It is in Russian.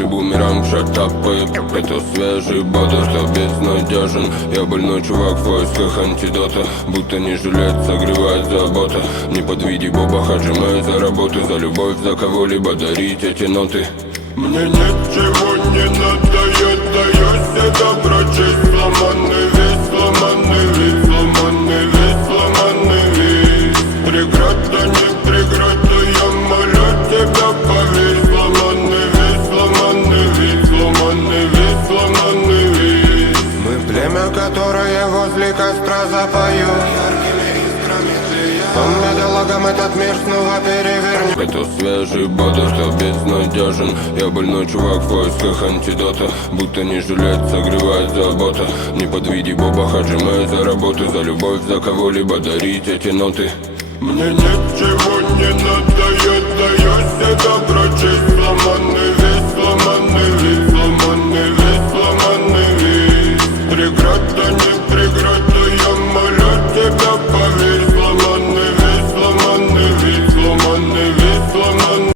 Если бумеранг шатапает, это свежий бодр, что безнадежен. Я больной чувак в поисках антидота, будто не жилет согревает забота. Не подведи Боба Хаджима за работу, за любовь, за кого-либо дарить эти ноты. Мне ничего не надо, я даю всегда прочесть. Сломанный весь, сломанный весь, сломанный весь, сломанный весь. Преграда, не преграда, я молю тебя, поверь. Сломанный весь, сломанный весь, сломанный весь, сломанный весь. Мы племя, которое возле костра запоет. Он бедолагам этот мир снова перевернет. Это свежий бодр, что безнадежен. Я больной чувак в поисках антидота, будто не жилет согревает забота. Не подведи Боба Хаджима за работу, за любовь, за кого-либо дарить эти ноты. Мне ничего не надо, я даю всегда прочесть. Сломанный весь, сломанный весь, сломанный весь, сломанный весь. Преграда, не преграда.